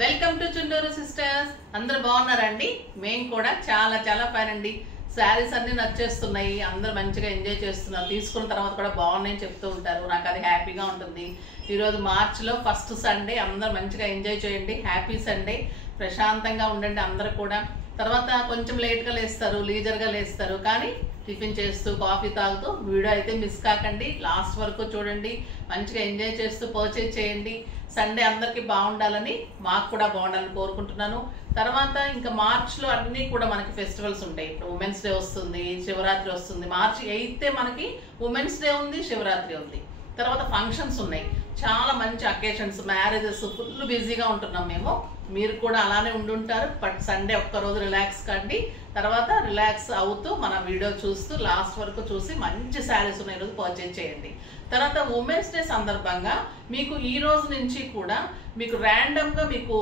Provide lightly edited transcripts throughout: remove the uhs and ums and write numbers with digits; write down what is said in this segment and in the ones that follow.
Welcome to Chunduru sisters. అందరూ బాగున్నారండి? మేము కూడా చాలా చాలా ఫైన్ అండి. శారీస్ అన్ని నచ్చేస్తున్నాయి, అందరూ మంచిగా ఎంజాయ్ చేస్తున్నారు. తీసుకున్న తర్వాత కూడా బాగున్నాయని చెప్తూ ఉంటారు. నాకు అది హ్యాపీగా ఉంటుంది. ఈరోజు మార్చిలో ఫస్ట్ సండే, అందరూ మంచిగా ఎంజాయ్ చేయండి. Happy Sunday. ప్రశాంతంగా ఉండండి అందరూ కూడా. తర్వాత కొంచెం లేట్గా లేస్తారు, లీజర్గా లేస్తారు, కానీ టిఫిన్ చేస్తూ కాఫీ తాగుతూ వీడియో అయితే మిస్ కాకండి. లాస్ట్ వరకు చూడండి, మంచిగా ఎంజాయ్ చేస్తూ పర్చేజ్ చేయండి. సండే అందరికీ బాగుండాలని, మాకు కూడా బాగుండాలని కోరుకుంటున్నాను. తర్వాత ఇంకా మార్చ్లో అన్నీ కూడా మనకి ఫెస్టివల్స్ ఉంటాయి. ఇప్పుడు ఉమెన్స్ డే వస్తుంది, శివరాత్రి వస్తుంది. మార్చి 8th మనకి ఉమెన్స్ డే ఉంది, శివరాత్రి ఉంది. తర్వాత ఫంక్షన్స్ ఉన్నాయి, చాలా మంచి అకేషన్స్, మ్యారేజెస్, ఫుల్ బిజీగా ఉంటున్నాం మేము. మీరు కూడా అలానే ఉండుంటారు. బట్ సండే ఒక్కరోజు రిలాక్స్ కండి. తర్వాత రిలాక్స్ అవుతూ మన వీడియో చూస్తూ లాస్ట్ వరకు చూసి మంచి శారీస్ ఉన్న ఈరోజు పర్చేజ్ చేయండి. తర్వాత ఉమెన్స్ డే సందర్భంగా మీకు ఈ రోజు నుంచి కూడా మీకు ర్యాండమ్గా మీకు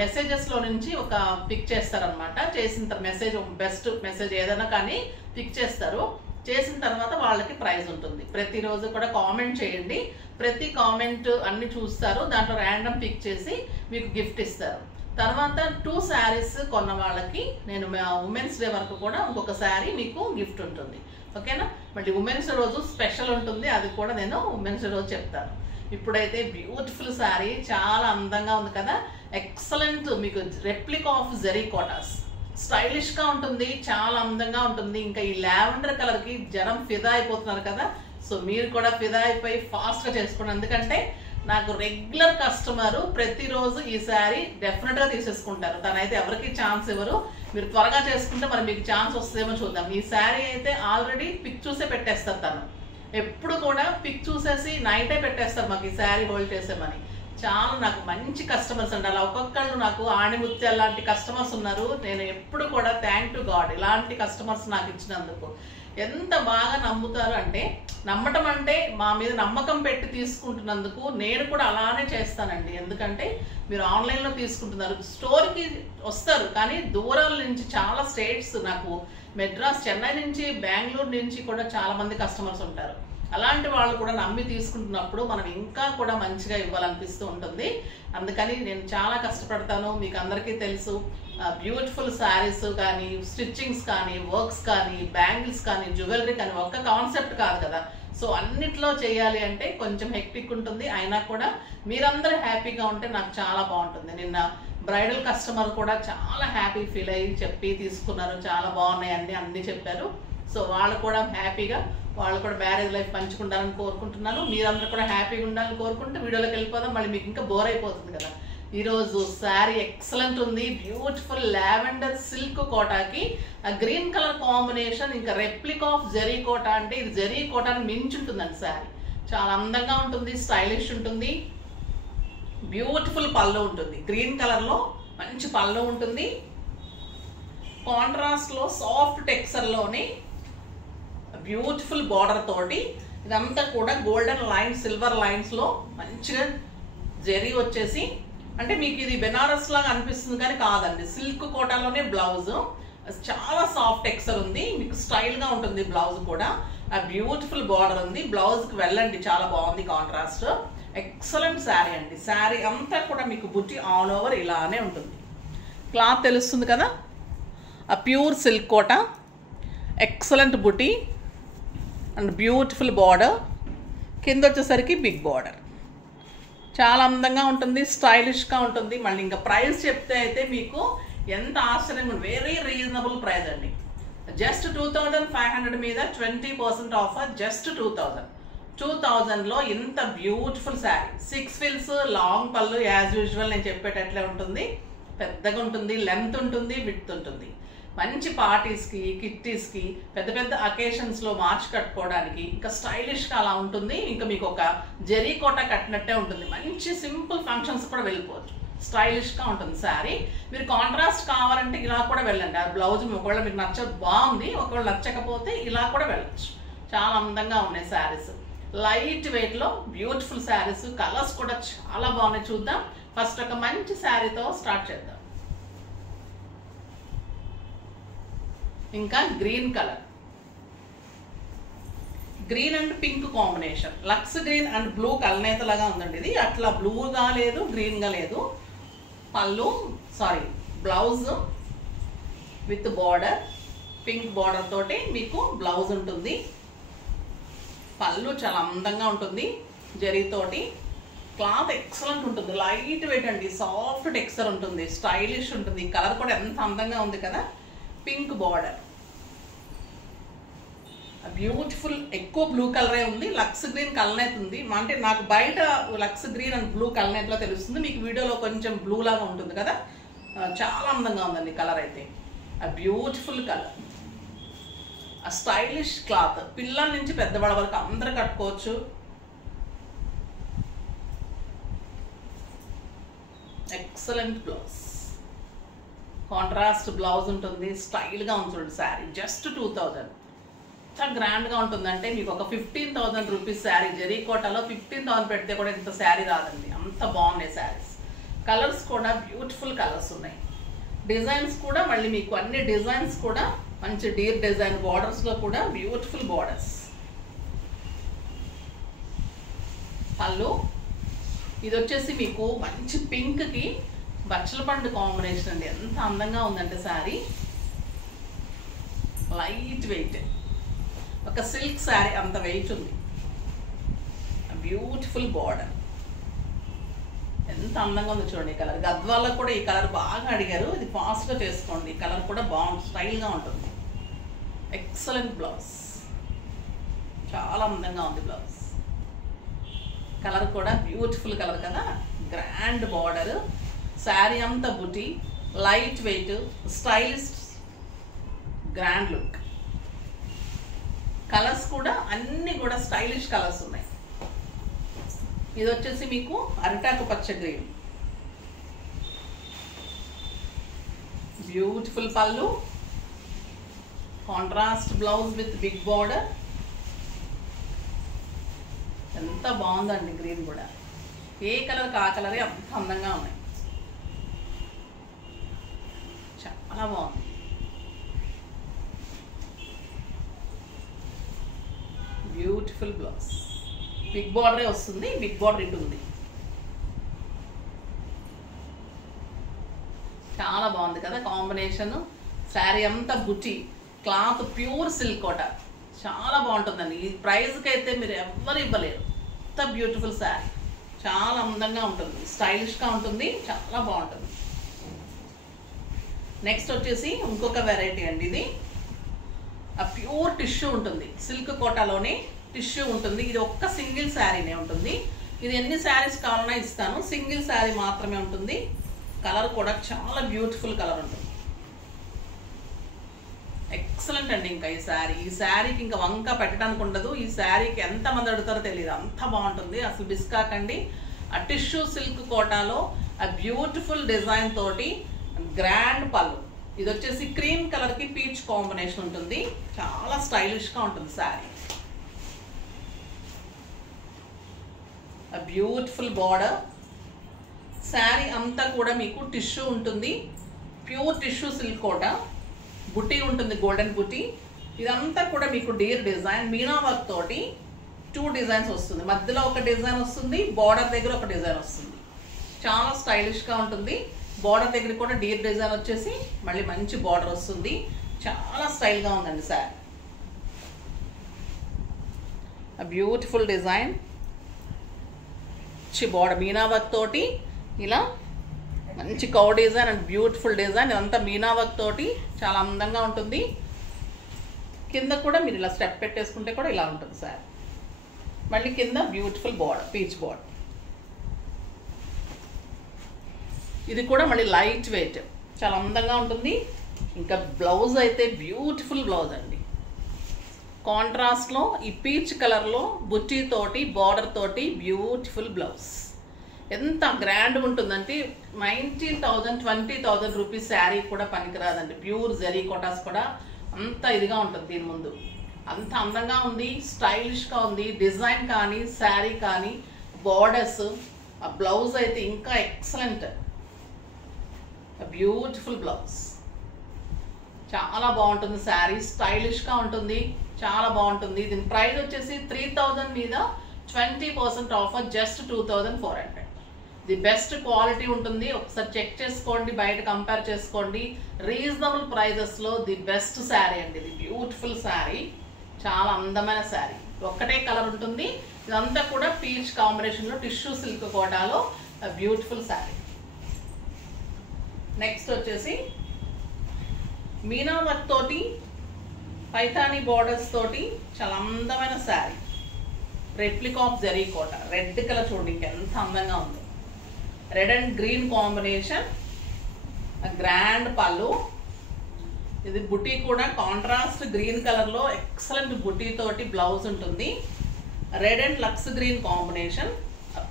మెసేజెస్లో నుంచి ఒక పిక్ చేస్తారనమాట. చేసిన మెసేజ్, బెస్ట్ మెసేజ్ ఏదైనా కానీ పిక్ చేస్తారు. చేసిన తర్వాత వాళ్ళకి ప్రైజ్ ఉంటుంది. ప్రతిరోజు కూడా కామెంట్ చేయండి. ప్రతి కామెంట్ అన్ని చూస్తారు, దాంట్లో ర్యాండమ్ పిక్ చేసి మీకు గిఫ్ట్ ఇస్తారు. తర్వాత 2 శారీస్ కొన్న వాళ్ళకి నేను ఉమెన్స్ డే వరకు కూడా ఇంకొక శారీ మీకు గిఫ్ట్ ఉంటుంది. ఓకేనా? మళ్ళీ ఉమెన్స్ రోజు స్పెషల్ ఉంటుంది, అది కూడా నేను ఉమెన్స్ రోజు చెప్తాను. ఇప్పుడైతే బ్యూటిఫుల్ శారీ, చాలా అందంగా ఉంది కదా. ఎక్సలెంట్, మీకు రెప్లికా ఆఫ్ జరీ కోటాస్, స్టైలిష్గా ఉంటుంది, చాలా అందంగా ఉంటుంది. ఇంకా ఈ లావెండర్ కలర్కి జనం ఫిదా అయిపోతున్నారు కదా. సో మీరు కూడా ఫిదా అయిపోయి ఫాస్ట్గా చేసుకోండి. ఎందుకంటే నాకు రెగ్యులర్ కస్టమరు ప్రతిరోజు ఈ శారీ డెఫినెట్గా తీసేసుకుంటారు. తనైతే ఎవరికి ఛాన్స్ ఇవ్వరు. మీరు త్వరగా చేసుకుంటే మరి మీకు ఛాన్స్ వస్తుందేమో చూద్దాం. ఈ శారీ అయితే ఆల్రెడీ పిక్ చూసే పెట్టేస్తారు. తను ఎప్పుడు కూడా పిక్ చూసేసి నైటే పెట్టేస్తారు మాకు ఈ శారీ హోల్డ్ చేసేమని. చాలా నాకు మంచి కస్టమర్స్ అండి. అలా ఒక్కొక్కళ్ళు నాకు ఆణిముత్యాలు లాంటి కస్టమర్స్ ఉన్నారు. నేను ఎప్పుడు కూడా థ్యాంక్ టు గాడ్ ఇలాంటి కస్టమర్స్ నాకు ఇచ్చినందుకు. ఎంత బాగా నమ్ముతారు అంటే, నమ్మటం అంటే మా మీద నమ్మకం పెట్టి తీసుకుంటున్నందుకు నేను కూడా అలానే చేస్తానండి. ఎందుకంటే మీరు ఆన్లైన్లో తీసుకుంటున్నారు, స్టోర్కి వస్తారు, కానీ దూరాల నుంచి చాలా స్టేట్స్, నాకు మెడ్రాస్, చెన్నై నుంచి, బెంగళూరు నుంచి కూడా చాలా మంది కస్టమర్స్ ఉంటారు. అలాంటి వాళ్ళు కూడా నమ్మి తీసుకుంటున్నప్పుడు మనం ఇంకా కూడా మంచిగా ఇవ్వాలనిపిస్తూ ఉంటుంది. అందుకని నేను చాలా కష్టపడతాను. మీకు అందరికీ తెలుసు, బ్యూటిఫుల్ శారీస్ కానీ, స్టిచ్చింగ్స్ కానీ, వర్క్స్ కానీ, బ్యాంగిల్స్ కానీ, జ్యువెలరీ కానీ, ఒక్క కాన్సెప్ట్ కాదు కదా. సో అన్నిట్లో చేయాలి అంటే కొంచెం హెక్టిక్ ఉంటుంది. అయినా కూడా మీరందరూ హ్యాపీగా ఉంటే నాకు చాలా బాగుంటుంది. నిన్న బ్రైడల్ కస్టమర్ కూడా చాలా హ్యాపీ ఫీల్ అయ్యి చెప్పి తీసుకున్నారు, చాలా బాగున్నాయి అన్నీ చెప్పారు. సో వాళ్ళు కూడా హ్యాపీగా, వాళ్ళు కూడా మ్యారేజ్ లైఫ్ పంచుకుంటారని కోరుకుంటున్నాను. మీరందరూ కూడా హ్యాపీగా ఉండాలని కోరుకుంటూ వీడియోలోకి వెళ్ళిపోదాం. మళ్ళీ మీకు ఇంకా బోర్ అయిపోతుంది కదా. ఈరోజు శారీ ఎక్సలెంట్ ఉంది, బ్యూటిఫుల్ లావెండర్ సిల్క్ కోటాకి గ్రీన్ కలర్ కాంబినేషన్, ఇంకా రెప్లికా ఆఫ్ జరీ కోటా. అంటే ఇది జరీ కోటాని మించి ఉంటుందండి శారీ. చాలా అందంగా ఉంటుంది, స్టైలిష్ ఉంటుంది, బ్యూటిఫుల్ పళ్ళు ఉంటుంది. గ్రీన్ కలర్లో మంచి పళ్ళు ఉంటుంది. కాంట్రాస్ట్లో సాఫ్ట్ టెక్స్చర్లోని బ్యూటిఫుల్ బార్డర్ తోటి ఇదంతా కూడా గోల్డెన్ లైన్స్, సిల్వర్ లైన్స్లో మంచిగా జరీ వచ్చేసి, అంటే మీకు ఇది బెనారస్ లాగా అనిపిస్తుంది కానీ కాదండి, సిల్క్ కోటాలోనే బ్లౌజ్. చాలా సాఫ్ట్ టెక్స్చర్ ఉంది, మీకు స్టైల్గా ఉంటుంది బ్లౌజ్ కూడా. ఆ బ్యూటిఫుల్ బార్డర్ ఉంది. బ్లౌజ్కి వెళ్ళండి, చాలా బాగుంది కాంట్రాస్ట్. ఎక్సలెంట్ శారీ అండి. శారీ అంతా కూడా మీకు బుట్టి ఆల్ ఓవర్ ఇలానే ఉంటుంది. క్లాత్ తెలుస్తుంది కదా. ఆ ప్యూర్ సిల్క్ కోట, ఎక్సలెంట్ బుట్టి అండ్ బ్యూటిఫుల్ బార్డర్. కింద వచ్చేసరికి బిగ్ బార్డర్, చాలా అందంగా ఉంటుంది, స్టైలిష్గా ఉంటుంది. మళ్ళీ ఇంకా ప్రైస్ చెప్తే అయితే మీకు ఎంత ఆశ్చర్యంగా ఉంటుంది. వెరీ రీజనబుల్ ప్రైస్ అండి. జస్ట్ 2500 మీద 20% ఆఫర్. జస్ట్ 2000లో ఇంత బ్యూటిఫుల్ శారీ. 6 ఫిల్స్, లాంగ్ పళ్ళు, యాజ్ యూజువల్ నేను చెప్పేటట్లే ఉంటుంది. పెద్దగా ఉంటుంది, లెంత్ ఉంటుంది, విడ్త్ ఉంటుంది. మంచి పార్టీస్కి, కిట్టీస్కి, పెద్ద పెద్ద అకేషన్స్లో మార్చి కట్టుకోవడానికి ఇంకా స్టైలిష్గా అలా ఉంటుంది. ఇంకా మీకు ఒక జరీ కోట కట్టినట్టే ఉంటుంది. మంచి సింపుల్ ఫంక్షన్స్ కూడా వెళ్ళిపోవచ్చు, స్టైలిష్గా ఉంటుంది శారీ. మీరు కాంట్రాస్ట్ కావాలంటే ఇలా కూడా వెళ్ళండి. ఆ బ్లౌజ్ ఒకవేళ మీకు బాగుంది, ఒకవేళ నచ్చకపోతే ఇలా కూడా వెళ్ళచ్చు. చాలా అందంగా ఉన్నాయి శారీస్. లైట్ వెయిట్లో బ్యూటిఫుల్ శారీస్. కలర్స్ కూడా చాలా బాగున్నాయి. చూద్దాం. ఫస్ట్ ఒక మంచి శారీతో స్టార్ట్ చేద్దాం. ఇంకా green colour, green and pink combination, లక్స్ గ్రీన్ అండ్ బ్లూ కలనేత లాగా ఉందండి. ఇది అట్లా బ్లూగా లేదు, గ్రీన్గా లేదు, పళ్ళు blouse with border, pink border తోటి మీకు బ్లౌజ్ ఉంటుంది. పళ్ళు చాలా అందంగా ఉంటుంది, జరీతోటి. క్లాత్ ఎక్సలెంట్ ఉంటుంది, లైట్ వెయిట్ అండి, సాఫ్ట్ టెక్స్చర్ ఉంటుంది, స్టైలిష్ ఉంటుంది. కలర్ కూడా ఎంత అందంగా ఉంది కదా, పింక్ బార్డర్, బ్యూటిఫుల్. ఎక్కువ బ్లూ కలరే ఉంది, లక్స్ గ్రీన్ కలనేత్ ఉంది. అంటే నాకు బయట లక్స్ గ్రీన్ అండ్ బ్లూ కలనేత్లో తెలుస్తుంది, మీకు వీడియోలో కొంచెం బ్లూ లాగా ఉంటుంది కదా. చాలా అందంగా ఉందండి కలర్ అయితే. బ్యూటిఫుల్ కలర్, స్టైలిష్ క్లాత్, పిల్లల నుంచి పెద్దవాళ్ళ వరకు అందరూ కట్టుకోవచ్చు. ఎక్సలెంట్ బ్లౌజ్, కాంట్రాస్ట్ బ్లౌజ్ ఉంటుంది, స్టైల్గా ఉంది చూడండి. శారీ జస్ట్ 2000, చాలా గ్రాండ్గా ఉంటుందంటే మీకు ఒక 15,000 రూపీస్ శారీ. జరీకోటలో 15,000 పెడితే కూడా ఇంత శారీ రాదండి, అంత బాగున్నాయి శారీస్. కలర్స్ కూడా బ్యూటిఫుల్ కలర్స్ ఉన్నాయి. డిజైన్స్ కూడా మళ్ళీ మీకు అన్ని డిజైన్స్ కూడా మంచి డీర్ డిజైన్, బార్డర్స్లో కూడా బ్యూటిఫుల్ బార్డర్స్. పళ్ళు ఇది వచ్చేసి మీకు మంచి పింక్కి బచ్చల పండు కాంబినేషన్ అండి, ఎంత అందంగా ఉందంటే శారీ. లైట్ వెయిట్, ఒక సిల్క్ శారీ అంత వెయిట్ ఉంది. బ్యూటిఫుల్ బార్డర్, ఎంత అందంగా ఉంది చూడండి. ఈ కలర్ గద్వాల్లో కూడా ఈ కలర్ బాగా అడిగారు, ఇది ఫాస్ట్గా చేసుకోండి. ఈ కలర్ కూడా బాగుంది, స్టైల్గా ఉంటుంది. ఎక్సలెంట్ బ్లౌజ్, చాలా అందంగా ఉంది బ్లౌజ్. కలర్ కూడా బ్యూటిఫుల్ కలర్ కదా, గ్రాండ్ బార్డర్, శారీ అంతా బుటీ, light weight, stylish, grand look. Colours కూడా అన్ని కూడా స్టైలిష్ కలర్స్ ఉన్నాయి. ఇది వచ్చేసి మీకు అరిటాకు పచ్చ గ్రీన్, బ్యూటిఫుల్ పళ్ళు, contrast blouse with big border. ఎంత బాగుందండి గ్రీన్ కూడా, ఏ కలర్ ఆ కలరే అంత అందంగా ఉన్నాయి, చాలా బాగుంది. బ్యూటిఫుల్ బ్లౌజ్, బిగ్ బార్డరే వస్తుంది, బిగ్ బార్డర్ ఇటు ఉంది. చాలా బాగుంది కదా కాంబినేషన్. శారీ అంతా బుటీ, క్లాత్ ప్యూర్ సిల్క్ కోట, చాలా బాగుంటుందండి. ఈ ప్రైస్కి అయితే మీరు ఎవ్వరు ఇవ్వలేరు, ఎంత బ్యూటిఫుల్ శారీ, చాలా అందంగా ఉంటుంది, స్టైలిష్గా ఉంటుంది, చాలా బాగుంటుంది. నెక్స్ట్ వచ్చేసి ఇంకొక వెరైటీ అండి, ఇది ప్యూర్ టిష్యూ ఉంటుంది, సిల్క్ కోటాలోనే టిష్యూ ఉంటుంది. ఇది ఒక్క సింగిల్ శారీనే ఉంటుంది. ఇది ఎన్ని శారీస్ కావాలన్నా ఇస్తాను, సింగిల్ శారీ మాత్రమే ఉంటుంది. కలర్ కూడా చాలా బ్యూటిఫుల్ కలర్ ఉంటుంది, ఎక్సలెంట్ అండి. ఇంకా ఈ శారీకి ఇంకా వంక పెట్టడానికి ఉండదు. ఈ శారీకి ఎంతమంది అడుగుతారో తెలియదు, అంత బాగుంటుంది, అసలు బిస్కాకండి. ఆ టిష్యూ సిల్క్ కోటాలో ఆ బ్యూటిఫుల్ డిజైన్ తోటి గ్రాండ్ పళ్ళు. ఇది వచ్చేసి క్రీమ్ కలర్కి పీచ్ కాంబినేషన్ ఉంటుంది, చాలా స్టైలిష్గా ఉంటుంది శారీ. బ్యూటిఫుల్ బార్డర్, శారీ అంతా కూడా మీకు టిష్యూ ఉంటుంది, ప్యూర్ టిష్యూ సిల్క్ కోట, బుటీ ఉంటుంది, గోల్డెన్ బుటీ. ఇదంతా కూడా మీకు డీర్ డిజైన్, మీనా వర్క్ తోటి 2 డిజైన్స్ వస్తుంది. మధ్యలో ఒక డిజైన్ వస్తుంది, బార్డర్ దగ్గర ఒక డిజైన్ వస్తుంది, చాలా స్టైలిష్గా ఉంటుంది. బార్డర్ దగ్గర కూడా డీర్ డిజైన్ వచ్చేసి మళ్ళీ మంచి బార్డర్ వస్తుంది, చాలా స్టైల్గా ఉందండి sari. Beautiful design, border Meena work తోటి ఇలా మంచి cow design and beautiful design. ఇదంతా మీనా వర్క్ తోటి చాలా అందంగా ఉంటుంది. కింద కూడా మీరు ఇలా స్టెప్ పెట్టేసుకుంటే కూడా ఇలా ఉంటుంది సార్. మళ్ళీ కింద బ్యూటిఫుల్ బార్డర్, పీచ్ బార్డర్. ఇది కూడా మళ్ళీ లైట్ వెయిట్, చాలా అందంగా ఉంటుంది. ఇంకా బ్లౌజ్ అయితే బ్యూటిఫుల్ బ్లౌజ్ అండి, కాంట్రాస్ట్లో ఈ పీచ్ కలర్లో బుట్టి తోటి బార్డర్ తోటి బ్యూటిఫుల్ బ్లౌజ్. ఎంత గ్రాండ్గా ఉంటుందంటే 19,000 20,000 రూపీస్ శారీ కూడా పనికిరాదండి. ప్యూర్ జరీ కోటాస్ కూడా అంత ఇదిగా ఉంటుంది దీని ముందు. అంత అందంగా ఉంది, స్టైలిష్గా ఉంది. డిజైన్ కానీ శారీ కానీ బార్డర్స్, ఆ బ్లౌజ్ అయితే ఇంకా ఎక్సలెంట్, బ్యూటిఫుల్ బ్లౌజ్. చాలా బాగుంటుంది శారీ, స్టైలిష్గా ఉంటుంది, చాలా బాగుంటుంది. దీని ప్రైస్ వచ్చేసి 3,000 మీద 20% offer, just 2,400. The best quality ఉంటుంది. ఒకసారి చెక్ చేసుకోండి, బయట కంపేర్ చేసుకోండి. రీజనబుల్ ప్రైజెస్లో ది బెస్ట్ శారీ అండి. ఇది బ్యూటిఫుల్ శారీ, చాలా అందమైన శారీ. ఒక్కటే కలర్ ఉంటుంది. ఇదంతా కూడా పీచ్ కాంబినేషన్లో టిష్యూ సిల్క్ కోటాలో బ్యూటిఫుల్ శారీ. నెక్స్ట్ వచ్చేసి మీనా వర్క్ తోటి పైథానీ బోర్డర్స్ తోటి చాలా అందమైన sari. Replica of zari Kota, red colour చూడండి ఇంకెంత అందంగా ఉంది. Red and green combination, grand పళ్ళు. ఇది బుటీ కూడా కాంట్రాస్ట్ గ్రీన్ కలర్లో ఎక్సలెంట్ బుటీ తోటి బ్లౌజ్ ఉంటుంది. Red and luxe green combination,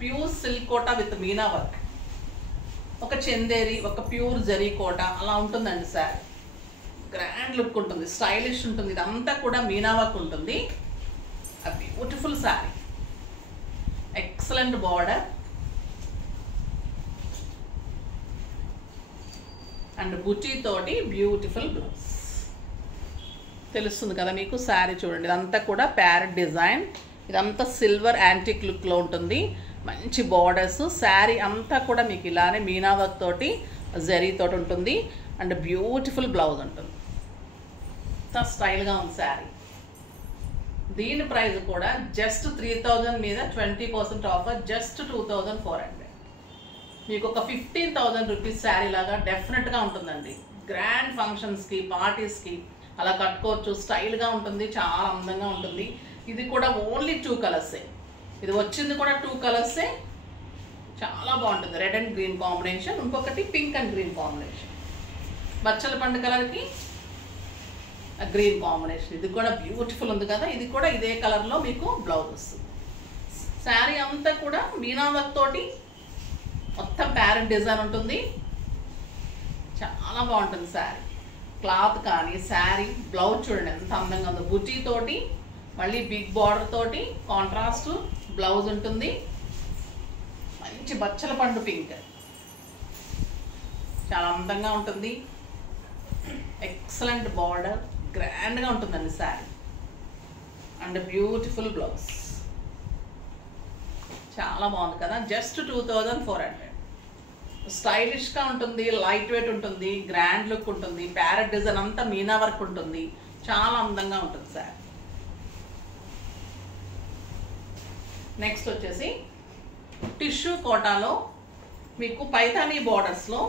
pure silk Kota with meena work. ఒక చందేరి, ఒక ప్యూర్ జరీ కోట అలా ఉంటుందండి శారీ. గ్రాండ్ లుక్ ఉంటుంది, స్టైలిష్ ఉంటుంది. ఇదంతా కూడా మీనా వర్క్ ఉంటుంది. Beautiful sari, excellent border and బుటీ తోటి బ్యూటిఫుల్ బ్లౌజ్. తెలుస్తుంది కదా మీకు శారీ చూడండి. ఇదంతా కూడా ప్యారెట్ డిజైన్, ఇదంతా సిల్వర్ యాంటిక్ లుక్లో ఉంటుంది. మంచి బార్డర్స్. శారీ అంతా కూడా మీకు ఇలానే మీనా వర్క్ తోటి జరీ తోటి ఉంటుంది అండ్ బ్యూటిఫుల్ బ్లౌజ్ ఉంటుంది. అంత స్టైల్గా ఉంది శారీ. దీని ప్రైస్ కూడా జస్ట్ 3000 మీద 20% ఆఫర్, జస్ట్ 2400. మీకు ఒక 15,000 రూపీస్ శారీ లాగా డెఫినెట్గా ఉంటుందండి. గ్రాండ్ ఫంక్షన్స్కి, పార్టీస్కి అలా కట్టుకోవచ్చు. స్టైల్గా ఉంటుంది, చాలా అందంగా ఉంటుంది. ఇది కూడా ఓన్లీ 2 కలర్సే. ఇది వచ్చింది కూడా 2 కలర్సే. చాలా బాగుంటుంది. రెడ్ అండ్ గ్రీన్ కాంబినేషన్, ఇంకొకటి పింక్ అండ్ గ్రీన్ కాంబినేషన్. బచ్చల పండు కలర్కి గ్రీన్ కాంబినేషన్. ఇది కూడా బ్యూటిఫుల్ ఉంది కదా. ఇది కూడా ఇదే కలర్లో మీకు బ్లౌజ్ వస్తుంది. శారీ అంతా కూడా మీనా వర్క్ తోటి మొత్తం ప్యారెట్ డిజైన్ ఉంటుంది. చాలా బాగుంటుంది శారీ. క్లాత్ కానీ శారీ బ్లౌజ్ చూడండి ఎంత అందంగా ఉందో. బుటీ తోటి మళ్ళీ బిగ్ బార్డర్ తోటి కాంట్రాస్ట్ బ్లౌజ్ ఉంటుంది. మంచి బచ్చల పండు పింక్, చాలా అందంగా ఉంటుంది. ఎక్సలెంట్ బార్డర్, గ్రాండ్గా ఉంటుందండి శారీ అండ్ బ్యూటిఫుల్ బ్లౌజ్. చాలా బాగుంది కదా. జస్ట్ 2400. స్టైలిష్గా ఉంటుంది, లైట్ వెయిట్ ఉంటుంది, గ్రాండ్ లుక్ ఉంటుంది. ప్యారెట్ డిజైన్ అంతా మీనా వర్క్ ఉంటుంది. చాలా అందంగా ఉంటుంది శారీ. నెక్స్ట్ వచ్చేసి టిష్యూ కోటాలో మీకు పైథానీ బార్డర్స్లో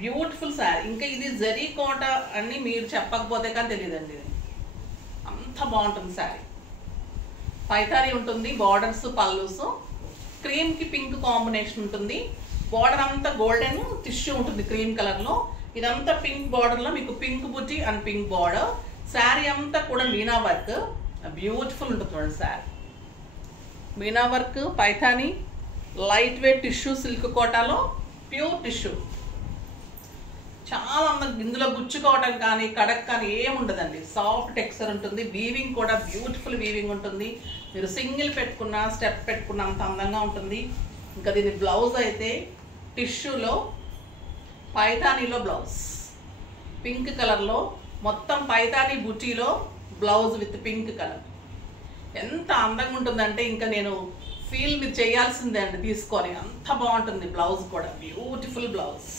బ్యూటిఫుల్ శారీ. ఇంకా ఇది జరీ కోట అని మీరు చెప్పకపోతే కానీ తెలియదండి. ఇది అంత బాగుంటుంది శారీ. పైథానీ ఉంటుంది, బార్డర్స్ పల్లూస్. క్రీమ్కి పింక్ కాంబినేషన్ ఉంటుంది. బార్డర్ అంతా గోల్డెన్ టిష్యూ ఉంటుంది క్రీమ్ కలర్లో. ఇదంతా పింక్ బార్డర్లో మీకు pink buti and pink border. Sari అంతా కూడా మీనా వర్క్, బ్యూటిఫుల్ ఉంటుంది చూడండి sari. Meena work, Paithani, light weight tissue silk కోటాలో ప్యూర్ టిష్యూ. చాలా అందంగా, ఇందులో గుచ్చుకోవటం కానీ కడక్ కానీ ఏముండదండి. సాఫ్ట్ టెక్స్చర్ ఉంటుంది. వీవింగ్ కూడా బ్యూటిఫుల్ వీవింగ్ ఉంటుంది. మీరు సింగిల్ పెట్టుకున్నా, స్టెప్ పెట్టుకున్నా అంత అందంగా ఉంటుంది. ఇంకా దీని బ్లౌజ్ అయితే టిష్యూలో పైథానీలో బ్లౌజ్, పింక్ కలర్లో మొత్తం పైథానీ బుటీలో బ్లౌజ్ విత్ పింక్ కలర్. ఎంత అందంగా ఉంటుందంటే ఇంకా నేను ఫీల్ మీరు చేయాల్సిందే అండి తీసుకొని. అంత బాగుంటుంది బ్లౌజ్ కూడా. Beautiful blouse.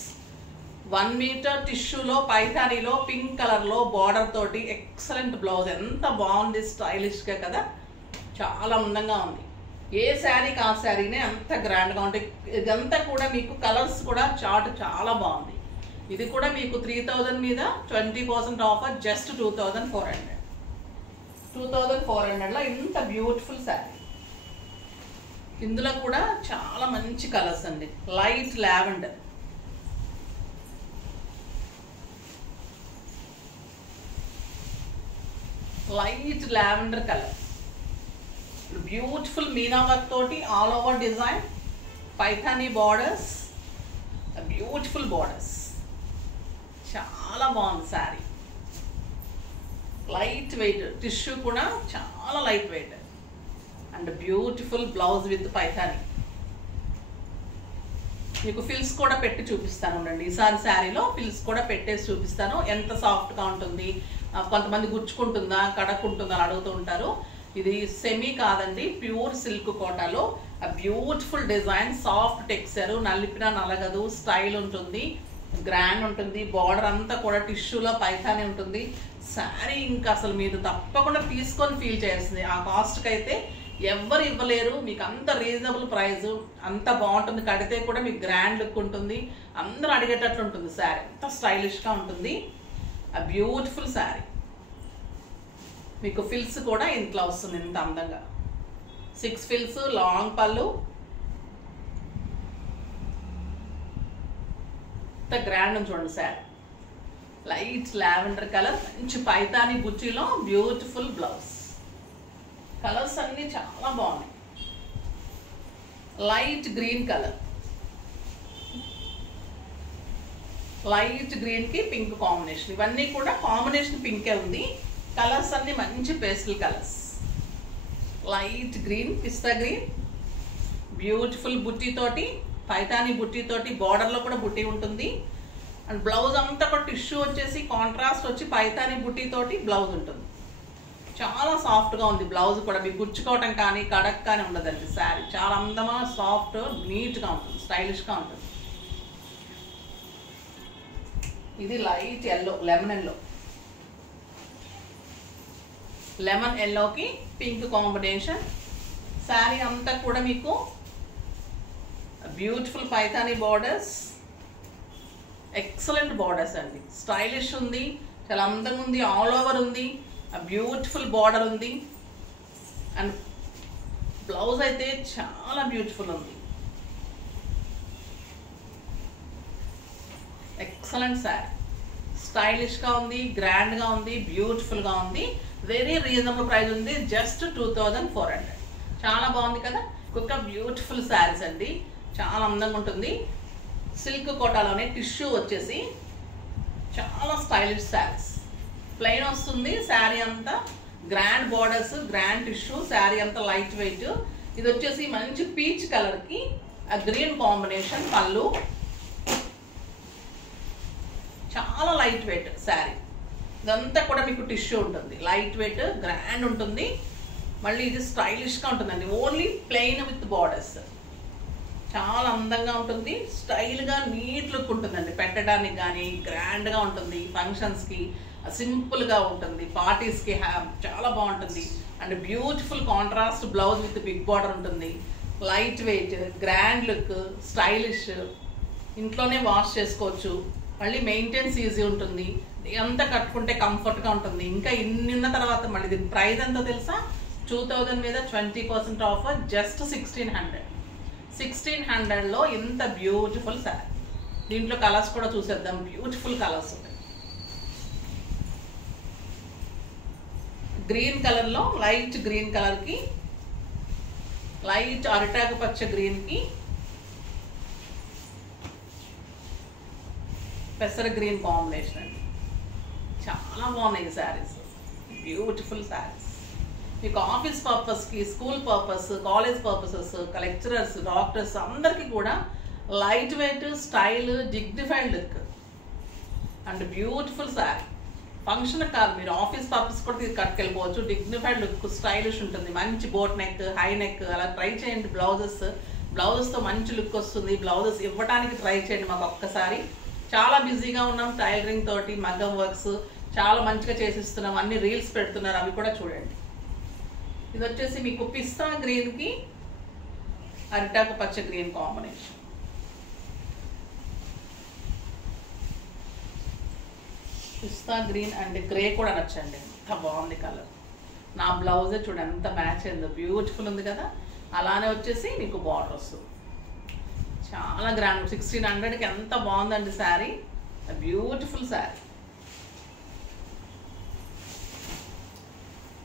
1 మీటర్ టిష్యూలో పైథానీలో పింక్ కలర్లో బార్డర్ తోటి ఎక్సలెంట్ బ్లౌజ్. ఎంత బాగుంది, స్టైలిష్గా కదా. చాలా అందంగా ఉంది. ఏ శారీకి ఆ శారీనే అంత గ్రాండ్గా ఉంటాయి. ఇదంతా కూడా మీకు కలర్స్ కూడా చార్ట్ చాలా బాగుంది. ఇది కూడా మీకు 3000 మీద 20% ఆఫర్, జస్ట్ 2400. 2400లో ఇంత బ్యూటిఫుల్ శారీ. ఇందులో కూడా చాలా మంచి కలర్స్ అండి. Light lavender, light lavender colour, beautiful meena work తోటి all over design, Paithani borders, beautiful borders. చాలా బాగుంది శారీ. లైట్ వెయిట్ టిష్యూ కూడా చాలా light weight and beautiful blouse with Paithani. మీకు ఫిల్స్ కూడా పెట్టి చూపిస్తాను అండి. ఈసారి శారీలో ఫిల్స్ కూడా పెట్టేసి చూపిస్తాను ఎంత సాఫ్ట్గా ఉంటుంది. కొంతమంది గుచ్చుకుంటుందా, కడక్కుంటుందా అని అడుగుతూ ఉంటారు. ఇది సెమీ కాదండి, ప్యూర్ సిల్క్ కోటాలో బ్యూటిఫుల్ డిజైన్, సాఫ్ట్ టెక్స్చర్, నలిపినా నలగదు, స్టైల్ ఉంటుంది, గ్రాండ్ ఉంటుంది. బార్డర్ అంతా కూడా టిష్యూలో పైథానే ఉంటుంది. శారీ ఇంకా అసలు మీరు తప్పకుండా తీసుకొని ఫీల్ చేస్తుంది. ఆ కాస్ట్కి అయితే ఎవ్వరు ఇవ్వలేరు. మీకు అంత రీజనబుల్ ప్రైస్, అంత బాగుంటుంది. కడితే కూడా మీకు గ్రాండ్ లుక్ ఉంటుంది, అందరూ అడిగేటట్లు ఉంటుంది. శారీ అంత స్టైలిష్గా ఉంటుంది. ఆ బ్యూటిఫుల్ శారీ. మీకు ఫిల్స్ కూడా ఇంట్లో వస్తుంది ఇంత అందంగా. 6 ఫిల్స్, లాంగ్ పళ్ళు, ఇంత గ్రాండ్ ఉంది చూడండి శారీ. లైట్ లావెండర్ కలర్, మంచి పైతాని బుచ్చిలో బ్యూటిఫుల్ బ్లౌజ్. కలర్స్ అన్నీ చాలా బాగున్నాయి. లైట్ గ్రీన్ కలర్, లైట్ గ్రీన్కి పింక్ కాంబినేషన్. ఇవన్నీ కూడా కాంబినేషన్ పింకే ఉంది. కలర్స్ అన్నీ మంచి పేస్టల్ కలర్స్. లైట్ గ్రీన్, పిస్తా గ్రీన్, బ్యూటిఫుల్ బుట్టితోటి, పైతాని బుట్టితోటి, బార్డర్లో కూడా బుట్టి ఉంటుంది. అండ్ బ్లౌజ్ అంతా కూడా టిష్యూ వచ్చేసి కాంట్రాస్ట్ వచ్చి పైతాని బుట్టితోటి బ్లౌజ్ ఉంటుంది. చాలా సాఫ్ట్గా ఉంది బ్లౌజ్ కూడా. మీకు గుచ్చుకోవటం కానీ కడక్ కానీ ఉండదండి. శారీ చాలా అందమైన సాఫ్ట్, నీట్గా ఉంటుంది, స్టైలిష్గా ఉంటుంది. ఇది light yellow, lemon yellow. Lemon ఎల్లోకి పింక్ కాంబినేషన్. శారీ అంతా కూడా మీకు beautiful Paithani borders, excellent borders అండి. స్టైలిష్ ఉంది, చాలా అందంగా ఉంది, ఆల్ ఓవర్ ఉంది, బ్యూటిఫుల్ బార్డర్ ఉంది. అండ్ బ్లౌజ్ అయితే చాలా బ్యూటిఫుల్ ఉంది. ఎక్సలెంట్ శారీ, స్టైలిష్గా ఉంది, గ్రాండ్గా ఉంది, బ్యూటిఫుల్గా ఉంది. వెరీ రీజనబుల్ ప్రైస్ ఉంది, జస్ట్ 2400. చాలా బాగుంది కదా. ఒక్కొక్క బ్యూటిఫుల్ శారీస్ అండి, చాలా అందంగా ఉంటుంది. సిల్క్ కోటాలోనే టిష్యూ వచ్చేసి చాలా స్టైలిష్ శారీస్. ప్లెయిన్ వస్తుంది శారీ అంతా, grand borders, grand tissue, sari అంతా లైట్ వెయిట్. ఇది వచ్చేసి మంచి పీచ్ కలర్కి ఆ గ్రీన్ కాంబినేషన్ పళ్ళు. చాలా లైట్ వెయిట్ శారీ. ఇదంతా కూడా మీకు టిష్యూ ఉంటుంది, లైట్ వెయిట్, గ్రాండ్ ఉంటుంది. మళ్ళీ ఇది స్టైలిష్గా ఉంటుందండి, ఓన్లీ ప్లెయిన్ విత్ బార్డర్స్. చాలా అందంగా ఉంటుంది, స్టైల్గా నీట్ లుక్ ఉంటుందండి. పెట్టడానికి కానీ గ్రాండ్గా ఉంటుంది, ఫంక్షన్స్కి సింపుల్గా ఉంటుంది, పార్టీస్కి చాలా బాగుంటుంది. And beautiful contrast blouse with big border ఉంటుంది. Light weight, grand look, stylish. ఇంట్లోనే వాష్ చేసుకోవచ్చు, మళ్ళీ మెయింటెన్స్ ఈజీ ఉంటుంది, అంతా కట్టుకుంటే కంఫర్ట్గా ఉంటుంది. ఇంకా ఇన్ని ఉన్న తర్వాత మళ్ళీ దీని ప్రైస్ ఎంతో తెలుసా? 2000 మీద 20% ఆఫర్, జస్ట్ 1600. 1600లో ఇంత బ్యూటిఫుల్ శారీ. దీంట్లో కలర్స్ కూడా చూసేద్దాం, బ్యూటిఫుల్ కలర్స్ ఉంటాయి. గ్రీన్ కలర్లో లైట్ గ్రీన్ కలర్కి, లైట్ అరిటాకు పచ్చ గ్రీన్కి పెసర గ్రీన్ కాంబినేషన్ అండి. చాలా బాగున్నాయి శారీస్, బ్యూటిఫుల్ శారీస్. మీకు ఆఫీస్ పర్పస్కి, school purpose, college purposes, lecturers, doctors అందరికీ కూడా light weight, style, dignified look and beautiful sari. Function కాదు, మీరు ఆఫీస్ పర్పస్ కూడా కట్టుకెళ్ళిపోవచ్చు. డిగ్నిఫైడ్ లుక్, స్టైలిష్ ఉంటుంది. మంచి బోట్ నెక్, హై నెక్ అలా ట్రై చేయండి. బ్లౌజెస్తో మంచి లుక్ వస్తుంది. బ్లౌజెస్ ఇవ్వడానికి ట్రై చేయండి మాకు ఒక్కసారి. చాలా బిజీగా ఉన్నాం టైలరింగ్ తోటి, మగ్గం వర్క్స్ చాలా మంచిగా చేసిస్తున్నాం, అన్ని రీల్స్ పెడుతున్నారు, అవి కూడా చూడండి. ఇది వచ్చేసి మీకు పిస్తా గ్రీన్కి అరిటాకు పచ్చ green combination. Pista green and grey కూడా నచ్చండి, ఎంత బాగుంది కలర్. నా బ్లౌజే చూడండి ఎంత మ్యాచ్ అయిందో, బ్యూటిఫుల్ ఉంది కదా. అలానే వచ్చేసి మీకు బార్డర్ వస్తుంది, చాలా గ్రాండ్. 1600కి ఎంత బాగుందండి శారీ, బ్యూటిఫుల్ శారీ.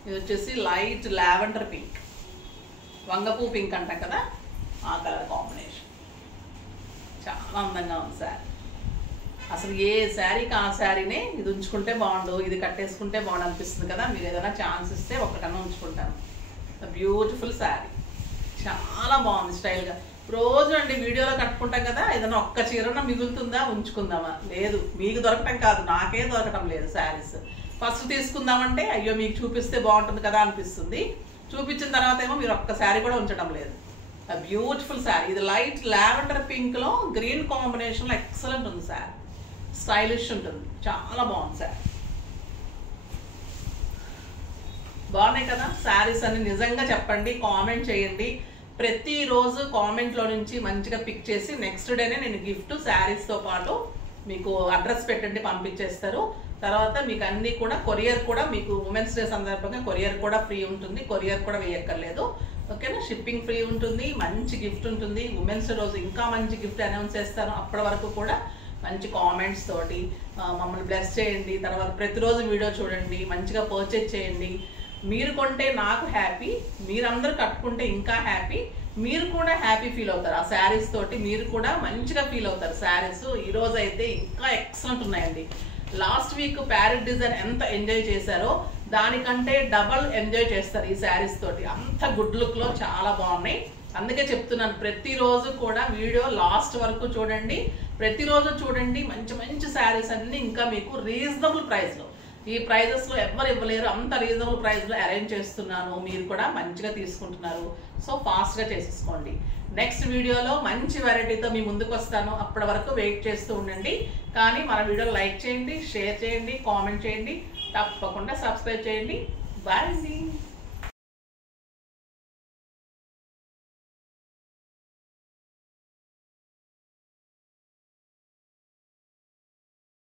ఇది వచ్చేసి లైట్ లావెండర్ పింక్, వంగపూ పింక్ అంటాం కదా, ఆ కలర్ కాంబినేషన్. చాలా అందంగా ఉంది శారీ. అసలు ఏ శారీకి ఆ శారీనే ఇది ఉంచుకుంటే బాగుండు, ఇది కట్టేసుకుంటే బాగుండు అనిపిస్తుంది కదా. మీరు ఏదైనా ఛాన్స్ ఇస్తే ఒకటన్నా ఉంచుకుంటాను. బ్యూటిఫుల్ శారీ, చాలా బాగుంది స్టైల్గా. రోజు అండి వీడియోలో కట్టుకుంటాం కదా, ఏదైనా ఒక్క చీరన మిగులుతుందా ఉంచుకుందామా? లేదు, మీకు దొరకటం కాదు, నాకే దొరకటం లేదు శారీస్. ఫస్ట్ తీసుకుందామంటే అయ్యో మీకు చూపిస్తే బాగుంటుంది కదా అనిపిస్తుంది. చూపించిన తర్వాత ఏమో మీరు ఒక్క శారీ కూడా ఉంచడం లేదు. బ్యూటిఫుల్ శారీ, ఇది లైట్ లావెండర్ పింక్ లో గ్రీన్ కాంబినేషన్ లో ఎక్సలెంట్ ఉంది శారీ, స్టైలిష్ ఉంటుంది, చాలా బాగుంది శారీ. బాగున్నాయి కదా శారీస్ అన్ని? నిజంగా చెప్పండి, కామెంట్ చేయండి. ప్రతిరోజు కామెంట్లో నుంచి మంచిగా పిక్ చేసి నెక్స్ట్ డేనే నేను గిఫ్ట్ శారీస్తో పాటు మీకు అడ్రస్ పెట్టండి, పంపించేస్తారు. తర్వాత మీకు అన్నీ కూడా కొరియర్ కూడా మీకు ఉమెన్స్ డే సందర్భంగా కొరియర్ కూడా ఫ్రీ ఉంటుంది, కొరియర్ కూడా వేయక్కర్లేదు. ఓకేనా? షిప్పింగ్ ఫ్రీ ఉంటుంది, మంచి గిఫ్ట్ ఉంటుంది. ఉమెన్స్ డే రోజు ఇంకా మంచి గిఫ్ట్ అనౌన్స్ చేస్తాను. అప్పటి వరకు కూడా మంచి కామెంట్స్ తోటి మమ్మల్ని బ్లెస్ చేయండి. తర్వాత ప్రతిరోజు వీడియో చూడండి, మంచిగా పర్చేజ్ చేయండి. మీరు కొంటే నాకు హ్యాపీ, మీరందరూ కట్టుకుంటే ఇంకా హ్యాపీ, మీరు కూడా హ్యాపీ ఫీల్ అవుతారు. ఆ శారీస్ తోటి మీరు కూడా మంచిగా ఫీల్ అవుతారు. శారీస్ ఈరోజు అయితే ఇంకా ఎక్సలెంట్ ఉన్నాయండి. లాస్ట్ వీక్ ప్యారెట్ డిజైన్ ఎంత ఎంజాయ్ చేశారో దానికంటే డబల్ ఎంజాయ్ చేస్తారు ఈ శారీస్ తోటి. అంత గుడ్ లుక్ లో చాలా బాగున్నాయి. అందుకే చెప్తున్నాను, ప్రతిరోజు కూడా వీడియో లాస్ట్ వరకు చూడండి, ప్రతిరోజు చూడండి. మంచి మంచి శారీస్ అన్ని ఇంకా మీకు రీజనబుల్ ప్రైస్ లో, ఈ ప్రైజెస్ లో ఎవరు ఇవ్వలేరు, అంత రీజనబుల్ ప్రైస్ లో అరేంజ్ చేస్తున్నాను. మీరు కూడా మంచిగా తీసుకుంటున్నారు. సో ఫాస్ట్ గా చేసేసుకోండి. నెక్స్ట్ వీడియోలో మంచి వెరైటీతో మీ ముందుకు వస్తాను. అప్పటి వరకు వెయిట్ చేస్తూ ఉండండి. కానీ మన వీడియో లైక్ చేయండి, షేర్ చేయండి, కామెంట్ చేయండి, తప్పకుండా సబ్స్క్రైబ్ చేయండి. బాయ్ అండి.